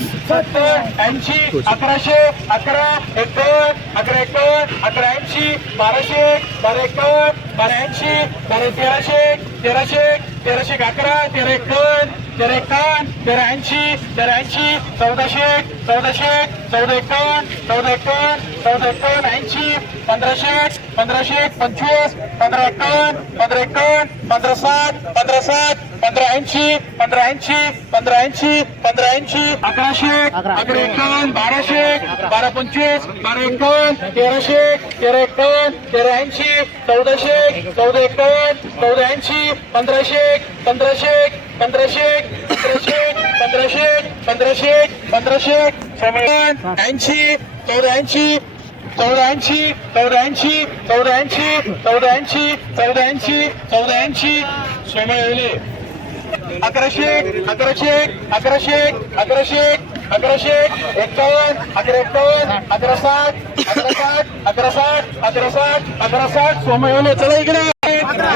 पन्नास सत्तर ऐंशी अकराशे अकरा एकावन्न अकरा एकावन्न अकरा ऐंशी बाराशे बारा एकावन्न बारा ऐंशी बारा तेराशे तेराशे तेराशे एक अकरा तेरा एकावन्न तेरा एकावन्न तेरा ऐंशी तेरा ऐंशी चौदाशे चौदाशे चौदा एकावन्न चौदा एकावन्न चौदा एकावन्न ऐंशी पंधराशे पंधराशे पंचवीस पंधरा एकावन्न पंधरा एकावन्न पंधरा सात पंधरा सात पंधरा ऐंशी पंधरा ऐंशी पंधरा ऐंशी पंधरा ऐंशी अकराशे अकरा. एकावन्न बाराशे बारा पंचवीस बारा एकावन्न तेराशे तेरा एकावन्न तेरा ऐंशी चौदाशे चौदा एकावन्न चौदा ऐंशी पंधराशे पंधराशे पंधराशे पंधराशे पंधराशे पंधराशे पंधराशे ऐंशी चौदा ऐंशी चौऱ्याऐंशी चौऱ्याऐंशी चौऱ्याऐंशी चौऱ्याऐंशी चौऱ्याऐंशी चौऱ्याऐंशी. सोमयले अकराशे अकराशे अकराशे अकराशे अकराशे एकावन्न अकरा एकावन्न अकरा साठ अकरा साठ अकरा साठ अकरा साठ अकरा साठ. सोमयले चला इकडे. अकरा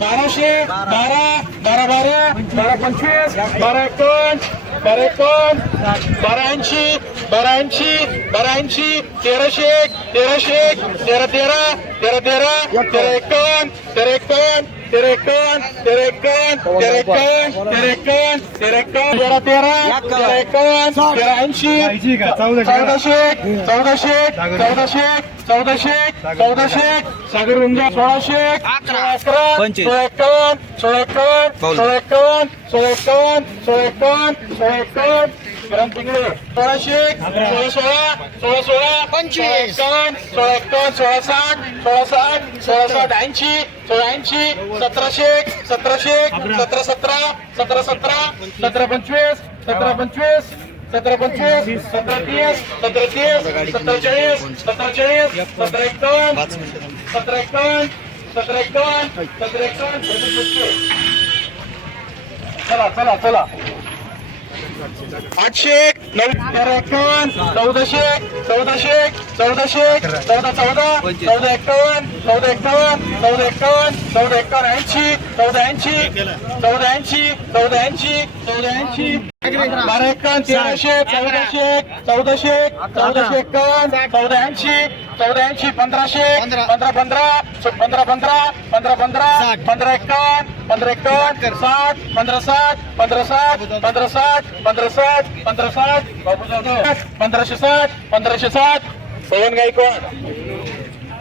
बाराशे बारा बारा बारा. बारा पंचवीस बारा एकावन्न बारा एकावन्न बारा ऐंशी बारा ऐंशी बारा ऐंशी तेराशे तेराशे तेरा तेरा तेरा तेरा तेरा एकावन्न तेरा एकावन्न तेरा एकावन्न तेरा एकावन्न तेरा एकावन्न तेरा एकावन्न तेरा एकावन्न तेरा तेरा तेरा एकावन्न तेरा ऐंशी चौदाशे चौदाशे चौदाशे चौदाशे चौदाशे सागर रुंजा सोळाशे सोळा अकरा सोळा एकावन्न सोळा एकावन्न सोळा एकावन्न सोळा एकावन्न सोळा एकावन्न सोळा एकावन्न परत तिकडे. सोळाशे सोळा सोळा सोळा सोळा पंचवीस. एकावन्न सोळा एकावन्न सोळा साठ सोळा साठ सोळा साठ ऐंशी सोळा ऐंशी सतराशे सतराशे सतरा सतरा सतरा सतरा सतरा पंचवीस सतरा पंचवीस सतरा पंचवीस सतरा तीस सतरा तीस सतरा चाळीस सतरा चाळीस सतरा एकावन्न सतरा एकावन्न सतरा एकावन्न सतरा एकावन्न चला चला चला. आठशे नऊ एकावन्न चौदाशे चौदाशे चौदाशे चौदा चौदा चौदा एकावन्न चौदा एकावन्न चौदा एकावन्न चौदा एकावन्न ऐंशी चौदा ऐंशी चौदा ऐंशी चौदा ऐंशी चौदा ऐंशी. बारा एकावन्न तेराशे चौदाशे चौदाशे चौदाशे एकावन्न चौदा ऐंशी चौदा ऐंशी पंधराशे पंधरा. पंधरा पंधरा पंधरा पंधरा पंधरा पंधरा एकावन्न पंधरा एकावन्न साठ पंधरा साठ पंधरा साठ पंधरा साठ पंधरा साठ पंधरा साठ. पंधराशे साठ पंधराशे साठ. पवन गायकवाड.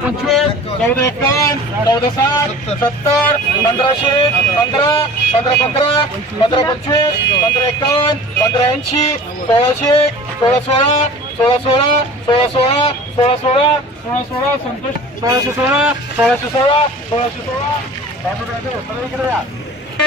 पंचवीस चौदा एकावन्न चौदा साठ सत्तर. पंधराशे पंधरा पंधरा पंधरा पंधरा पंचवीस पंधरा एकावन्न पंधरा ऐंशी सोळाशे सोळा सोळा सोळा सोळा सोळा सोळा सोळा सोळा सोळा सोळा संतोष सोळाशे सोळा सोळाशे सोळा सोळाशे सोळा.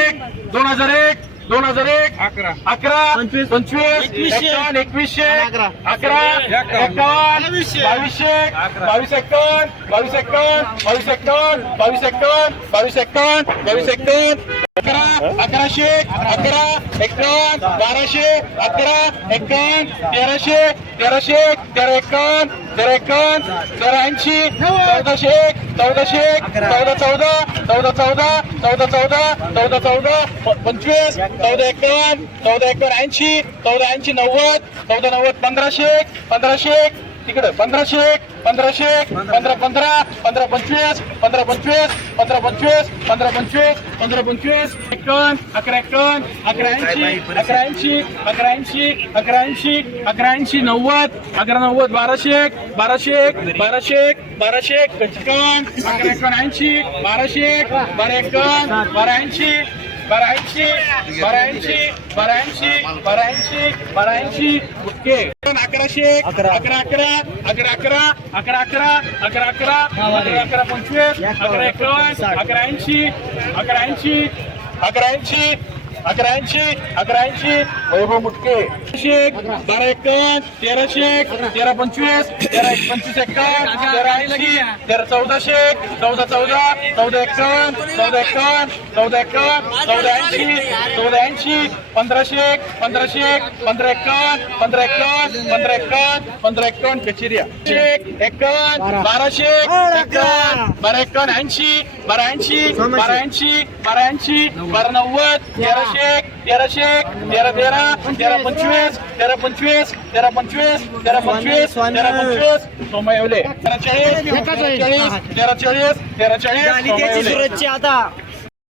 एक, दोन हजार एक दोन हजार एक अकरा. अकरा पंचवीस. एकावन्न एकवीसशे. अकरा. एकावन्न बावीसशे. बावीस एकावन्न बावीस एकावन्न बावीस एकावन्न बावीस एकावन्न बावीस एकावन्न बावीस एकावन्न अकरा अकराशे अकरा एकावन्न बाराशे अकरा एकावन्न तेराशे तेराशे तेरा एकावन्न तेरा एकावन्न तेरा ऐंशी चौदाशे एक चौदाशे एक चौदा चौदा चौदा चौदा चौदा चौदा चौदा चौदा प- पंचवीस चौदा एकावन्न चौदा एकावन्न ऐंशी चौदा ऐंशी नव्वद चौदा नव्वद पंधराशे पंधराशे तिकडे पंधराशे पंधराशे पंधरा. पंधरा पंधरा पंचवीस पंधरा पंचवीस पंधरा पंचवीस पंधरा पंचवीस पंधरा पंचवीस एकावन्न अकरा एकावन्न अकरा ऐंशी अकरा ऐंशी अकरा ऐंशी अकरा ऐंशी अकरा ऐंशी नव्वद अकरा नव्वद बाराशे बाराशे बाराशे बाराशे एकावन्न अकरा एकावन्न ऐंशी बाराशे बारा एकावन्न बारा ऐंशी बारा ऐंशी बारा ऐंशी बारा ऐंशी बारा ऐंशी बारा ऐंशी ओके अकराशे अकरा अकरा अकरा अकरा अकरा अकरा अकरा अकरा अकरा अकरा अकरा पंचवीस अकरा एकावन्न अकरा ऐंशी अकरा ऐंशी अकरा ऐंशी. अकरा ऐंशी अकरा ऐंशी वैभव मुटके बारा एक्कावन्न तेराशे एक तेरा पंचवीस तेरा एक पंचवीस एक तेरा ऐंशी तेरा चौदा एक चौदा चौदा चौदा एक्कावन्न चौदा एक चौदा एक्कावन्न चौदा ऐंशी चौदा ऐंशी पंधराशे एक पंधरा एक पंधरा एक्कावन्न पंधरा एक पंधरा एक पंधरा एक कचेरिया. एक एक्कावन्न बारा शेख एक्कावन्न बारा एक्कावन्न ऐंशी बारा ऐंशी बारा ऐंशी बारा नव्वद तेराशे तेराशे तेरा तेरा तेरा पंचवीस तेरा पंचवीस तेरा पंचवीस तेरा पंचवीस तेरा पंचवीस सोमा येवले. तेरा चाळीस तेरा चाळीस तेरा चाळीस तेरा चाळीस आता.